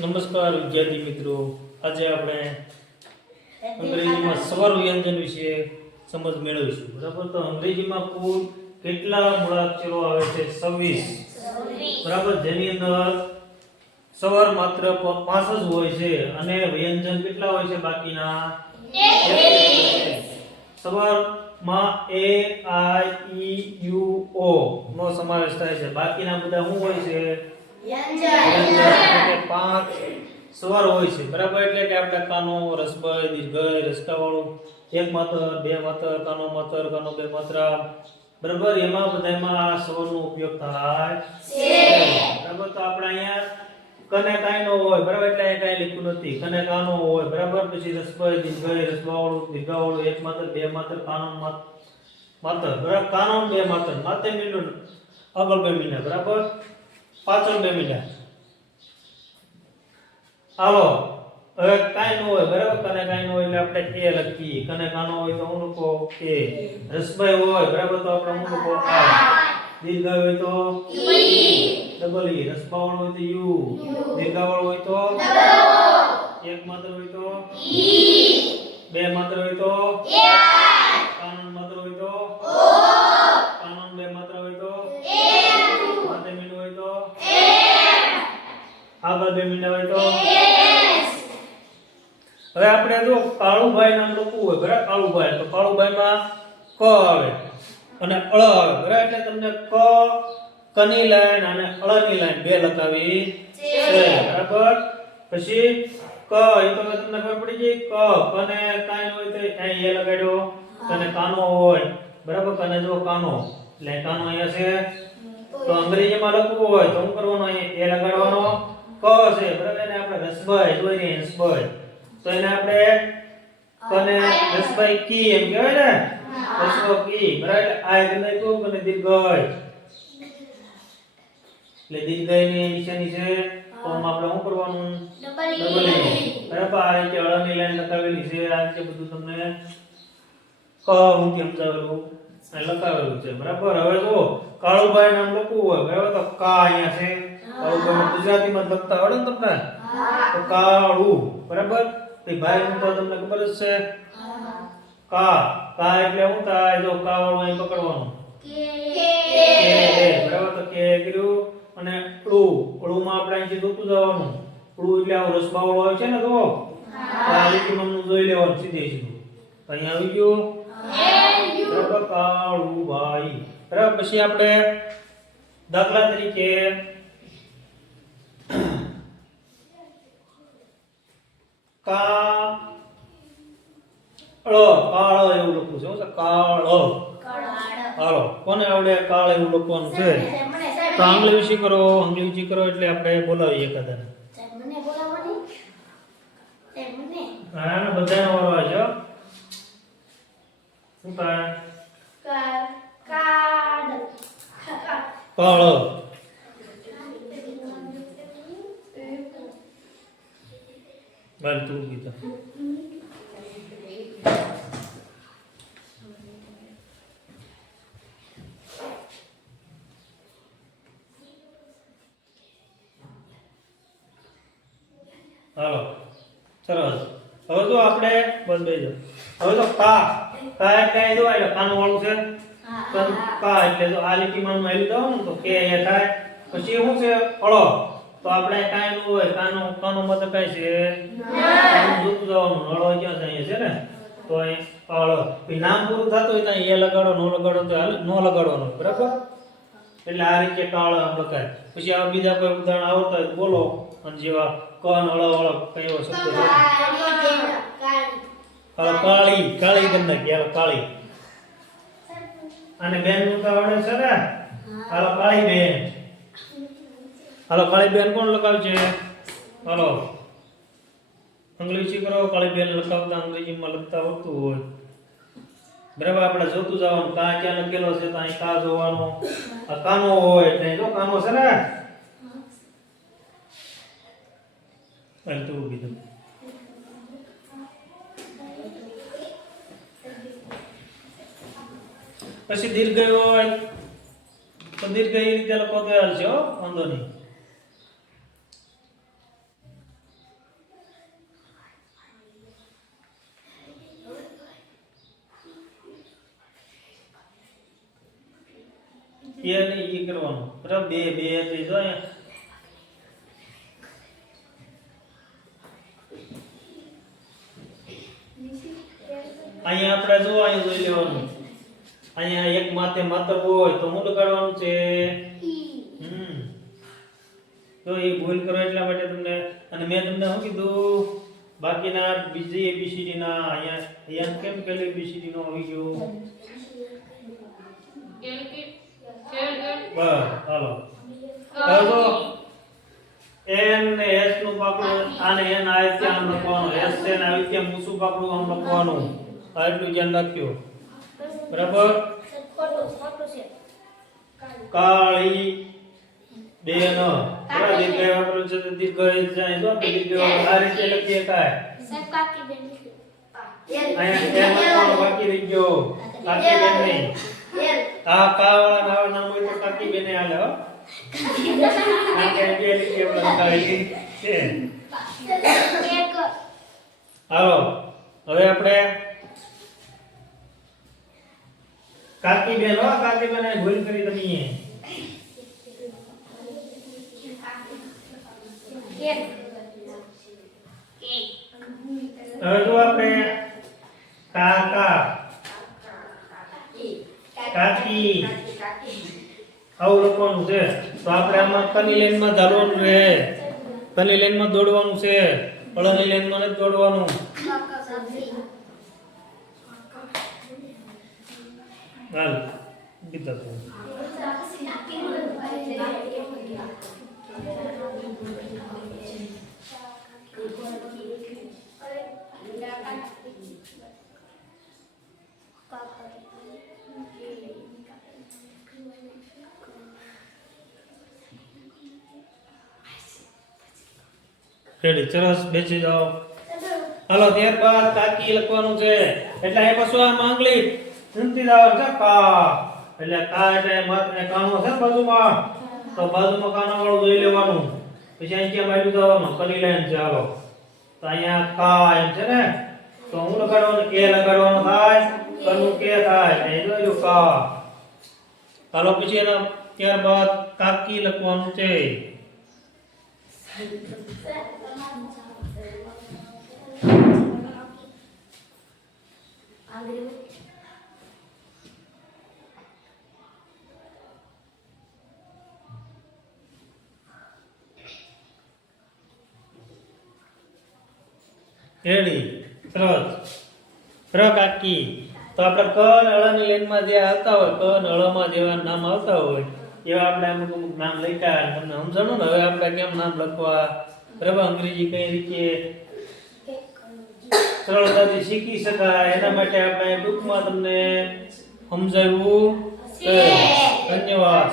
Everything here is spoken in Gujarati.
નમસ્કાર વિદ્યાર્થી મિત્રો. આજે આપણે અંગ્રેજીમાં સ્વર વ્યંજન વિશે સમજ મેળવીશું. બરાબર? તો અંગ્રેજીમાં કુલ કેટલા મૂળાક્ષરો આવે છે? 26 બરાબર? જેની અંદર સવાર માત્ર પાંચ જ હોય છે અને વ્યંજન કેટલા હોય છે બાકીના? સવારમાં એ, આઈ, ઈ, યુ, ઓ નો સમાવેશ થાય છે. બાકીના બધા શું હોય છે? વ્યંજન પાંચ સ્વર હોય છે. બરાબર? એટલે કે આપણે કાનો રસબય દીર્ઘય રસકાવાળું. એક માત્ર બે માત્ર કાનો માત્ર કાનો બે માત્ર. બરાબર? એમાં બધામાં આ સ્વરનો ઉપયોગ થાય છે. બરાબર? તો આપણે અહીંયા કને કાંઈ નો હોય. બરાબર? એટલે અહીંયા કાંઈ લખ્યું નથી. કને કાનો હોય. બરાબર? પછી રસબય દીર્ઘય રસવાવાળું દીર્ઘાવાળું એક માત્ર બે માત્ર કાનો માત્ર માત્ર. બરાબર? કાનો બે માત્ર. માથે મીંડું આગળ બે મીંડા. બરાબર? પાછળ બે મિનિટ. હાલો હવે કાંઈ ન હોય બરાબર? કને કાંઈ ન હોય એટલે આપણે એ લખીએ. કને કાનો હોય તો હું લખો કે. રસભાઈ હોય બરાબર? તો આપણે હું લખો આ દીર્ઘાવ હોય તો? Double E. રસભાવળ હોય તો યુ. દીર્ઘાવળ હોય તો? એક માત્ર હોય તો? બે માત્ર હોય તો? કાનૂન માત્ર હોય તો કાનૂન બે માત્ર હોય તો માથે મીંડું હોય તો આગળ બે મીંડા હોય તો હવે આપણે જો કાળુભાઈ નામ લખવું હોય બરાબર? કાળુભાઈ. તો કાળુભાઈમાં ક આવે અને અળ આવે બરાબર? એટલે તમને ક કની લાઈન અને અળની લાઈન બે લખાવી છે બરાબર? પછી ક એ તો તમને ખબર પડી ગઈ ક કને કાઈ હોય તો અહીં એ લગાડ્યો. કને કાનો હોય બરાબર? કને જો કાનો એટલે કાનો અહીંયા છે. તો અંગ્રેજીમાં લખવું હોય તો શું કરવાનું? અહીંયા એ લગાડવાનો. ક છે બરાબર? એને આપણે રસભાઈ જોઈ રહીએ રસભાઈ તો એને આપણે કને રસભાઈ કી એમ કહેવાય ને? રસભો કી બરાબર? આ એક નહીં તો મને દીર્ઘય. એટલે દીર્ઘયની છે તો આપણે શું કરવાનું? Double E. બરાબર? આ રીતે અળની લાઈન લખાવેલી છે આ રીતે બધું તમને ક હું કેમ સમજાવેલું લખાવેલું છે બરાબર? હવે જો કાળુભાઈ નામ લખવું હોય બરાબર? તો કા અહીંયા છે. કાળુભાઈ ગુજરાતીમાં જ લખતા આવડે ને તમને? તો કાળુ. બરાબર? તે ભાઈ તો તમને ખબર જ છે. કા. કા એટલે હું થાય? જો કાળું અહીં પકડવાનું. કે. બરાબર? તો કે કર્યું. અને ળુ. ળુમાં આપણે અહીંથી જોતું જવાનું. ળુ એટલે આવું રસબાવળો હોય છે ને તો? આ લીટીમાં જોઈ લેવાનું સીધે સીધું. અહીંયા આવી ગયું. બરાબર? કાળુભાઈ બરાબર? પછી આપણે દાખલા તરીકે કા ળ કાળ એવું લખવું છે કાળ. હાલો કોને આવડે કાળ એવું લખવાનું છે? તો આંગળી કરો આંગળી ઊંચી કરો એટલે આપણે બોલાવીએ એકાદાને. હા વારો આવશે શું થાય? કાળ. બાર તું કીધા હાલો. સરસ. હવે તો આપણે બસ જાઓ હવે તો કા કા એટલે અહીં જો એટલે કાનું વાળું છે. કા એટલે તો આ લીટીમાં નું આવેલું દઉં તો કે એ થાય. પછી શું છે? અળો તો આપણે કાંઈ નું હોય. કાનો કાનો મત કઈ છે? કાનું જવાનું. અળો ક્યાં થાય છે ને? તો અળો નામ પૂરું થતું હોય તો અહીં એ લગાડો નો લગાડો તો નો લગાડવાનો. બરાબર? એટલે આ રીતે કાળ લખાય પછી આ બીજા કોઈ ઉદાહરણ આવતા હોય તો બોલો. અને જેવા અળ અળ કયો શબ્દ છે કાળી કાળી. તમને નાખી કાળી અને બેનનું તો આવડે છે ને? હાલો કાળી બેન. હાલો કાળી બેન કોણ લખાવશે હાલો. અંગ્રેજી કરો કાળી બેન લખાવતા અંગ્રેજીમાં લખતા હોતું હોય. બરાબર આપણે જોતું જવાનું કા ક્યાં લખેલો છે ત્યાં કા જોવાનો? આ કાનો હોય એટલે જો કાનો છે ને? પલટું ઊભી દઉં પછી દીર્ઘ હોય તો દીર્ઘ એ રીતે લોકો કહેલ છે વાંધો નહીં. એ નહીં, એ કરવાનું. બરાબર? બે બે થઈ અહીંયા. અહીંયા આપણે જો અહીંયા જોઈ લેવાનું. અહીંયા એક માથે માત્ર હોય તો શું લગાડવાનું છે? હમ. તો એ ભૂલ કરો એટલા માટે તમને અને મેં તમને શું કીધું? બાકીના બીજી એબીસીડી ના અહીંયા અહીંયા કેમ પેલી એબીસીડી નો આવી ગયો? બસ હાલો. તો એન ને એસનું પાકડું આને એન આવી ત્યાં આમ લખવાનું એસ ને આવી ત્યાં મૂસું પાકડું આમ લખવાનું. આ એટલું ધ્યાન રાખજો. બરાબર? કાળી બેન. બરાબર દીર્ઘ વાપરેલું છે દીર્ઘ જાય તો આપણે દીર્ઘ આ રીતે લખીએ કાય અહીંયા એમ બાકી રહી ગયો. કાકી બેન નહીં આ કાવાળા નાવા નામ હોય તો કાકી બેને હાલે, હો. બેન કે આપણે છે. હાલો, હવે આપણે કાકી બેન, હો, કાકી બેન ભૂલ કરી તમે હવે જો આપણે કાકા, કાકી આવું લખવાનું છે. તો આપણે આમાં કની લાઈનમાં ધારવાનું છે. કની લાઈનમાં દોડવાનું છે. અળની લાઈનમાં નથી દોડવાનું. હાલ બીતા તું. રેડી ચરસ બેસી જાઓ. હાલો, ત્યારબાદ કાકી લખવાનું છે. એટલે એ પાછું આ માંગલી લાવવાનું છે? કા. એટલે કા એટલે મત ને કાનો છે બાજુમાં? તો બાજુમાં કાનો વાળું જોઈ લેવાનું. પછી અહીં કે બાજુ જવાનું? કલી લાઈન છે, હાલો. તો અહીંયા કા એમ છે ને? તો હું લગાડવાનું? કે લગાડવાનું થાય? કનું કે થાય? એ જોજો કા. ચાલો પછી એના ત્યારબાદ કાકી લખવાનું છે. રેડી. સરસ ર કાકી. તો આપણે ક અને અળની લાઈનમાં જે આવતા હોય, ક નળમાં જેવા નામ આવતા હોય, એવા આપણે અમુક અમુક નામ લખ્યા તમને સમજણું ને, હવે આપણે કેમ નામ લખવા? બરાબર, અંગ્રેજી કઈ રીતે? સરળતાથી શીખી શકાય. એના માટે આપણે ટૂંકમાં તમને સમજાવ્યું. ધન્યવાદ.